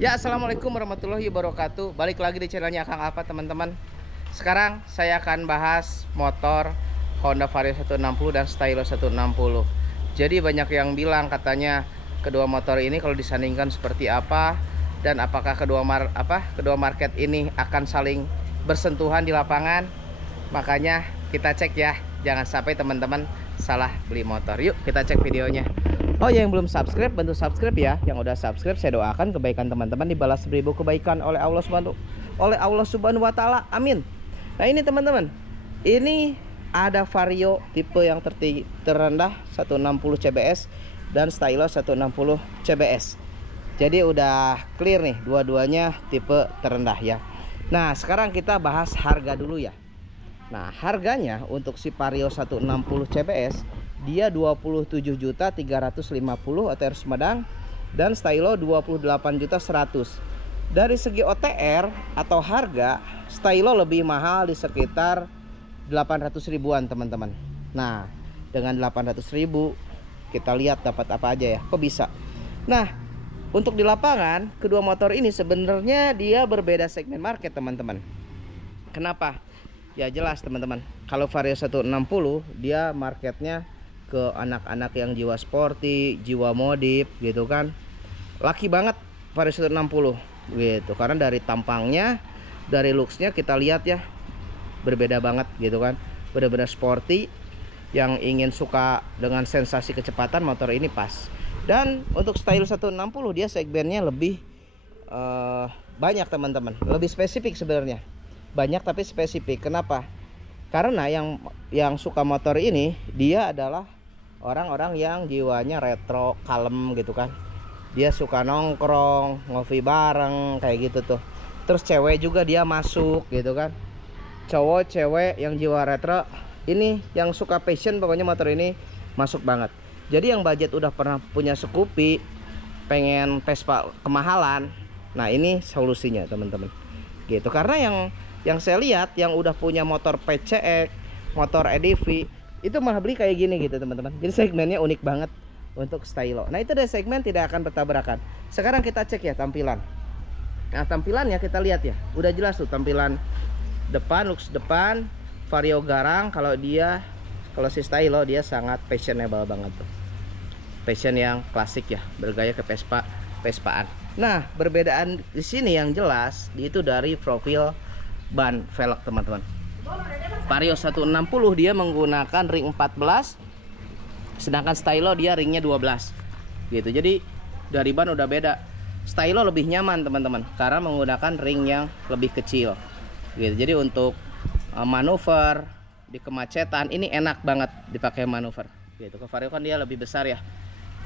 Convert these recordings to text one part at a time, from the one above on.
Ya, assalamualaikum warahmatullahi wabarakatuh. Balik lagi di channelnya Kang Alfa, teman-teman. Sekarang saya akan bahas motor Honda Vario 160 dan Stylo 160. Jadi banyak yang bilang katanya kedua motor ini kalau disandingkan seperti apa, dan apakah kedua market ini akan saling bersentuhan di lapangan. Makanya kita cek ya, jangan sampai teman-teman salah beli motor. Yuk kita cek videonya. Oh ya, yang belum subscribe bantu subscribe ya. Yang udah subscribe saya doakan kebaikan teman-teman dibalas 1000 kebaikan oleh Allah Subhanahu wa taala. Amin. Nah, ini teman-teman. Ini ada Vario tipe yang terendah 160 CBS dan Stylo 160 CBS. Jadi udah clear nih, dua-duanya tipe terendah ya. Nah, sekarang kita bahas harga dulu ya. Nah, harganya untuk si Vario 160 CBS dia 27.350 OTR Sumedang dan Stylo 28.100. Dari segi OTR atau harga, Stylo lebih mahal di sekitar 800 ribuan teman-teman. Nah, dengan 800 ribu kita lihat dapat apa aja ya. Kok bisa? Nah, untuk di lapangan kedua motor ini sebenarnya dia berbeda segmen market teman-teman. Kenapa? Ya jelas teman-teman, kalau Vario 160 dia marketnya ke anak-anak yang jiwa sporty, jiwa modif gitu kan. Laki banget Vario 160 gitu, karena dari tampangnya, dari looksnya kita lihat ya berbeda banget gitu kan. Benar-benar sporty, yang ingin suka dengan sensasi kecepatan motor ini pas. Dan untuk Stylo 160 dia segmennya lebih banyak teman-teman, lebih spesifik sebenarnya. Banyak tapi spesifik. Kenapa? Karena yang suka motor ini dia adalah orang-orang yang jiwanya retro, kalem gitu kan. Dia suka nongkrong, ngopi bareng kayak gitu tuh. Terus cewek juga dia masuk gitu kan. Cowok, cewek yang jiwa retro, ini yang suka passion, pokoknya motor ini masuk banget. Jadi yang budget udah pernah punya Scoopy, pengen Vespa kemahalan, nah ini solusinya teman-teman. Gitu. Karena yang saya lihat yang udah punya motor PCX, motor EDV, itu malah beli kayak gini gitu teman-teman. Jadi segmennya unik banget untuk Stylo. Nah, itu dari segmen tidak akan bertabrakan. Sekarang kita cek ya tampilan. Nah, tampilannya kita lihat ya, udah jelas tuh tampilan depan, looks depan Vario garang. Kalau si Stylo dia sangat fashionable banget tuh, fashion yang klasik ya, bergaya ke Vespaan. Nah, perbedaan di sini yang jelas itu dari profil ban velg teman-teman. Vario 160 dia menggunakan ring 14, sedangkan Stylo dia ringnya 12 gitu. Jadi dari ban udah beda. Stylo lebih nyaman teman-teman karena menggunakan ring yang lebih kecil gitu. Jadi untuk manuver di kemacetan ini enak banget dipakai manuver gitu. Ke Vario kan dia lebih besar ya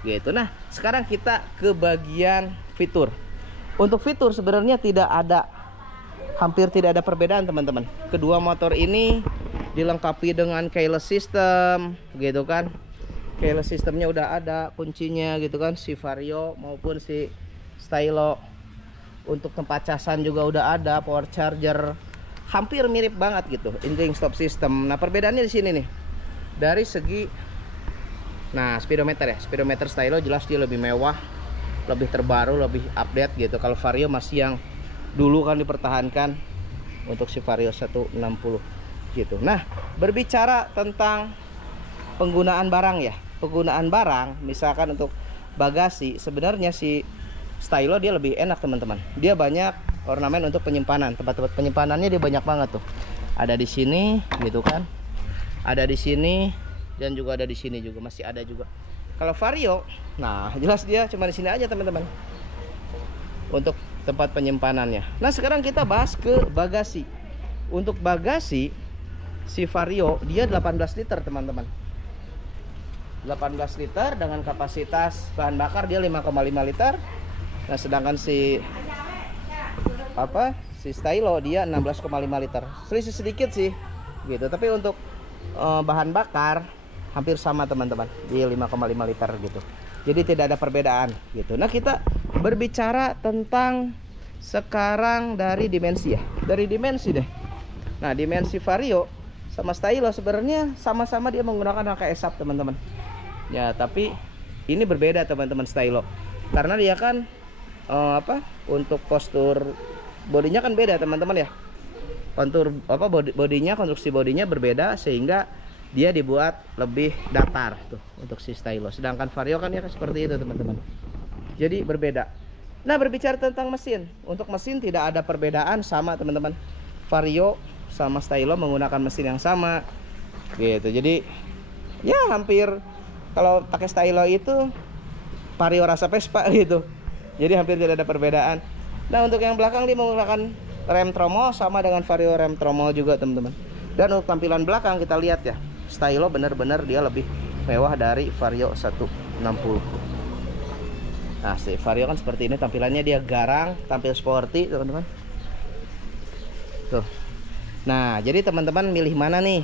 gitu. Nah, sekarang kita ke bagian fitur. Untuk fitur sebenarnya hampir tidak ada perbedaan teman-teman. Kedua motor ini dilengkapi dengan keyless system gitu kan. Keyless systemnya udah ada, kuncinya gitu kan, si Vario maupun si Stylo. Untuk tempat casan juga udah ada, power charger. Hampir mirip banget gitu, engine stop system. Nah, perbedaannya di sini nih. Dari segi speedometer ya. Speedometer Stylo jelas dia lebih mewah, lebih terbaru, lebih update gitu. Kalau Vario masih yang dulu kan dipertahankan untuk si Vario 160 gitu. Nah, berbicara tentang penggunaan barang ya. Penggunaan barang misalkan untuk bagasi, sebenarnya si Stylo dia lebih enak teman-teman. Dia banyak ornamen untuk penyimpanan. Tempat-tempat penyimpanannya dia banyak banget tuh. Ada di sini gitu kan. Ada di sini dan juga ada di sini juga, masih ada juga. Kalau Vario, nah jelas dia cuma di sini aja teman-teman. Untuk tempat penyimpanannya. Nah, sekarang kita bahas ke bagasi. Untuk bagasi si Vario dia 18 liter teman-teman. 18 liter dengan kapasitas bahan bakar dia 5,5 liter. Nah, sedangkan si Stylo dia 16,5 liter. Selisih sedikit sih gitu. Tapi untuk bahan bakar hampir sama teman-teman, di 5,5 liter gitu. Jadi tidak ada perbedaan gitu. Nah, kita berbicara tentang sekarang dari dimensi ya. Dari dimensi deh. Nah, dimensi Vario sama Stylo sebenarnya sama-sama dia menggunakan rangka ESAP teman-teman. Ya, tapi ini berbeda teman-teman Stylo. Karena dia kan untuk postur bodinya kan beda teman-teman ya. Kontur bodinya, konstruksi bodinya berbeda sehingga dia dibuat lebih datar tuh untuk si Stylo. Sedangkan Vario kan ya seperti itu teman-teman. Jadi berbeda. Nah, berbicara tentang mesin, untuk mesin tidak ada perbedaan, sama teman-teman. Vario sama Stylo menggunakan mesin yang sama gitu. Jadi ya hampir kalau pakai Stylo itu Vario rasa Vespa gitu. Jadi hampir tidak ada perbedaan. Nah, untuk yang belakang dia menggunakan rem tromol sama dengan Vario rem tromol juga teman-teman. Dan untuk tampilan belakang kita lihat ya, Stylo benar-benar dia lebih mewah dari Vario 160. Nah, si Vario kan seperti ini tampilannya, dia garang, tampil sporty teman-teman. Tuh. Nah, jadi teman-teman milih mana nih?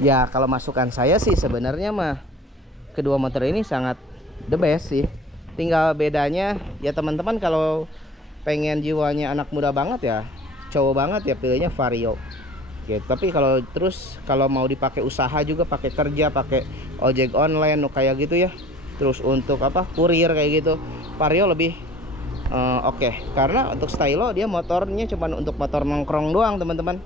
Ya, kalau masukan saya sih sebenarnya mah kedua motor ini sangat the best sih. Tinggal bedanya ya teman-teman, kalau pengen jiwanya anak muda banget ya, cowok banget ya, pilihnya Vario gitu. Tapi kalau mau dipakai usaha juga, pakai kerja, pakai ojek online kayak gitu ya, terus untuk kurir kayak gitu, Vario lebih oke. Karena untuk Stylo dia motornya cuma untuk motor nongkrong doang teman-teman.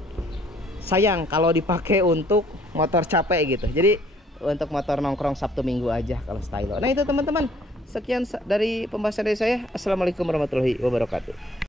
Sayang kalau dipakai untuk motor capek gitu. Jadi untuk motor nongkrong Sabtu Minggu aja kalau Stylo. Nah itu teman-teman, sekian dari pembahasan dari saya. Assalamualaikum warahmatullahi wabarakatuh.